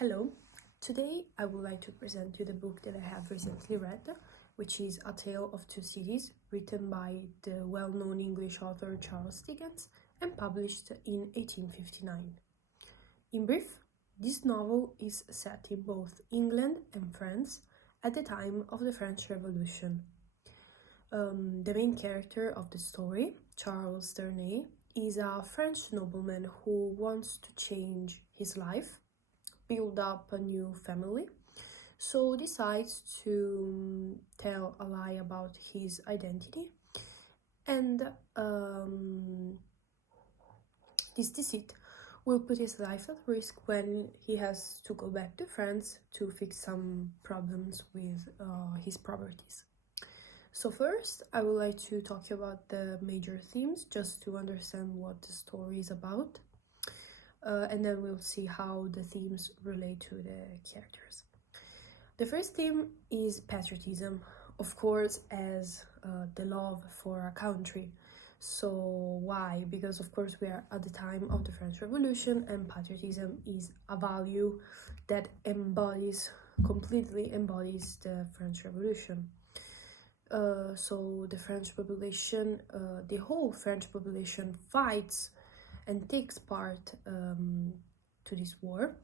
Hello, today I would like to present you the book that I have recently read, which is A Tale of Two Cities, written by the well-known English author Charles Dickens and published in 1859. In brief, this novel is set in both England and France at the time of the French Revolution. The main character of the story, Charles Darnay, is a French nobleman who wants to change his life, build up a new family, so decides to tell a lie about his identity, and this deceit will put his life at risk when he has to go back to France to fix some problems with his properties. So first, I would like to talk about the major themes just to understand what the story is about. And then we'll see how the themes relate to the characters. The first theme is patriotism, of course, as the love for a country. So why? Because of course we are at the time of the French Revolution, and patriotism is a value that completely embodies the French Revolution. So the French population, the whole French population fights and takes part to this war.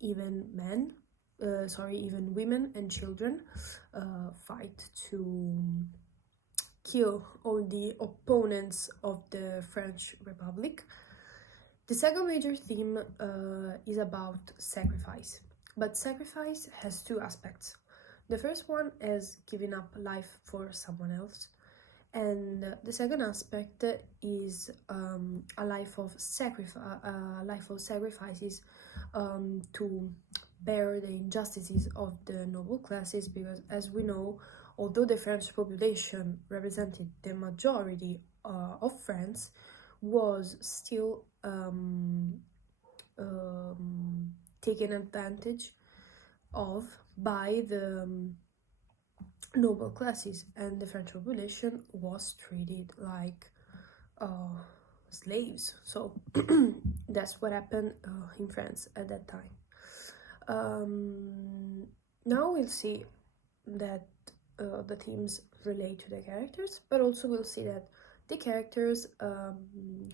Even women and children fight to kill all the opponents of the French Republic. The second major theme is about sacrifice, but sacrifice has two aspects. The first one is giving up life for someone else, and the second aspect is a life of sacrifices to bear the injustices of the noble classes, because as we know, although the French population represented the majority of France, was still taken advantage of by the noble classes, and the French population was treated like slaves. So that's what happened in France at that time. Now we'll see that the themes relate to the characters, but also we'll see that the characters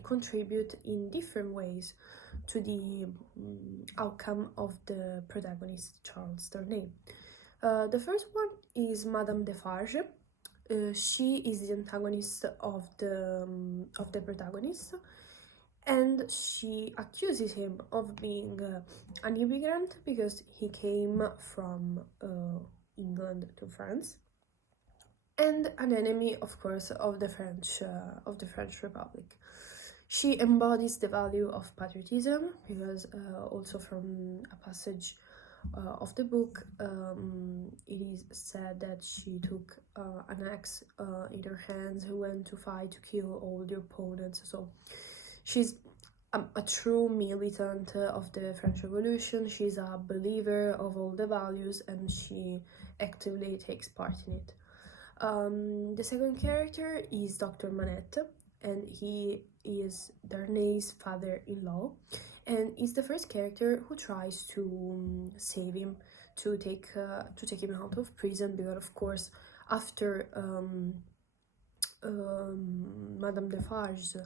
contribute in different ways to the outcome of the protagonist, Charles Darnay. The first one is Madame Defarge. She is the antagonist of the protagonist, and she accuses him of being an immigrant because he came from England to France, and an enemy, of course, of the French Republic. She embodies the value of patriotism because also from a passage of the book, it is said that she took an axe in her hands and went to fight to kill all the opponents. So she's a true militant of the French Revolution. She's a believer of all the values, and she actively takes part in it. The second character is Dr. Manette, and he is Darnay's father-in-law, and is the first character who tries to save him, to take him out of prison, because of course after Madame Defarge's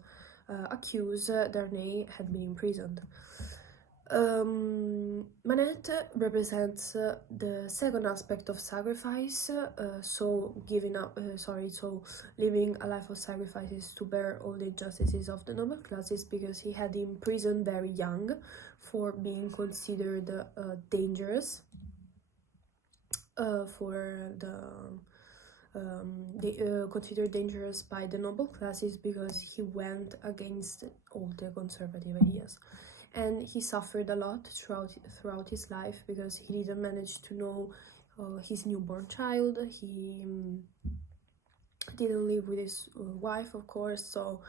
accuse, Darnay had been imprisoned. Manette represents the second aspect of sacrifice, so living a life of sacrifices to bear all the injustices of the noble classes, because he had imprisoned very young for being considered dangerous considered dangerous by the noble classes, because he went against all the conservative ideas. And he suffered a lot throughout his life because he didn't manage to know his newborn child. He didn't live with his wife, of course, so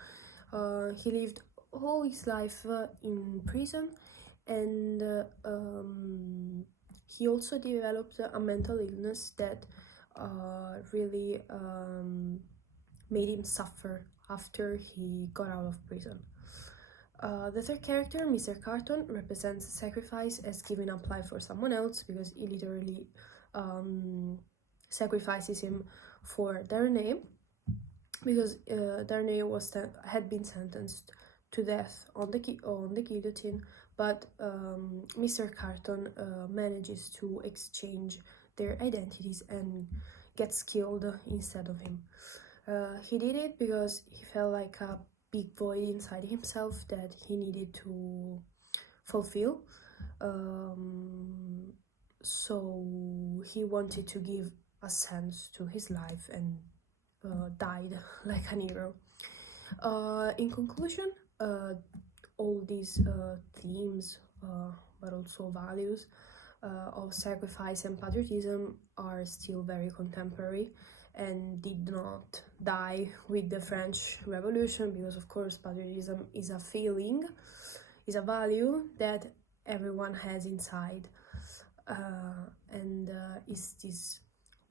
he lived all his life in prison, and he also developed a mental illness that really made him suffer after he got out of prison. The third character, Mr. Carton, represents sacrifice as giving up life for someone else, because he literally sacrifices him for Darnay, because Darnay had been sentenced to death on the guillotine, but Mr. Carton manages to exchange their identities and gets killed instead of him. He did it because he felt like a big void inside himself that he needed to fulfill. So he wanted to give a sense to his life and died like an hero. In conclusion, all these themes, but also values of sacrifice and patriotism are still very contemporary and did not die with the French Revolution, because of course patriotism is a feeling, is a value that everyone has inside, and is this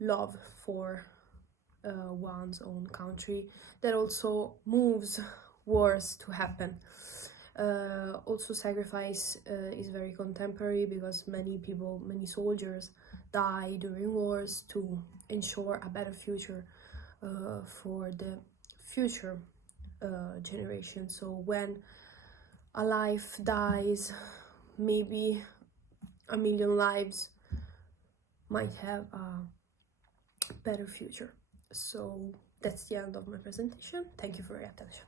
love for one's own country that also moves wars to happen. Also, sacrifice is very contemporary, because many people, many soldiers die during wars to ensure a better future for the future generation. So when a life dies, maybe a million lives might have a better future. So that's the end of my presentation. Thank you for your attention.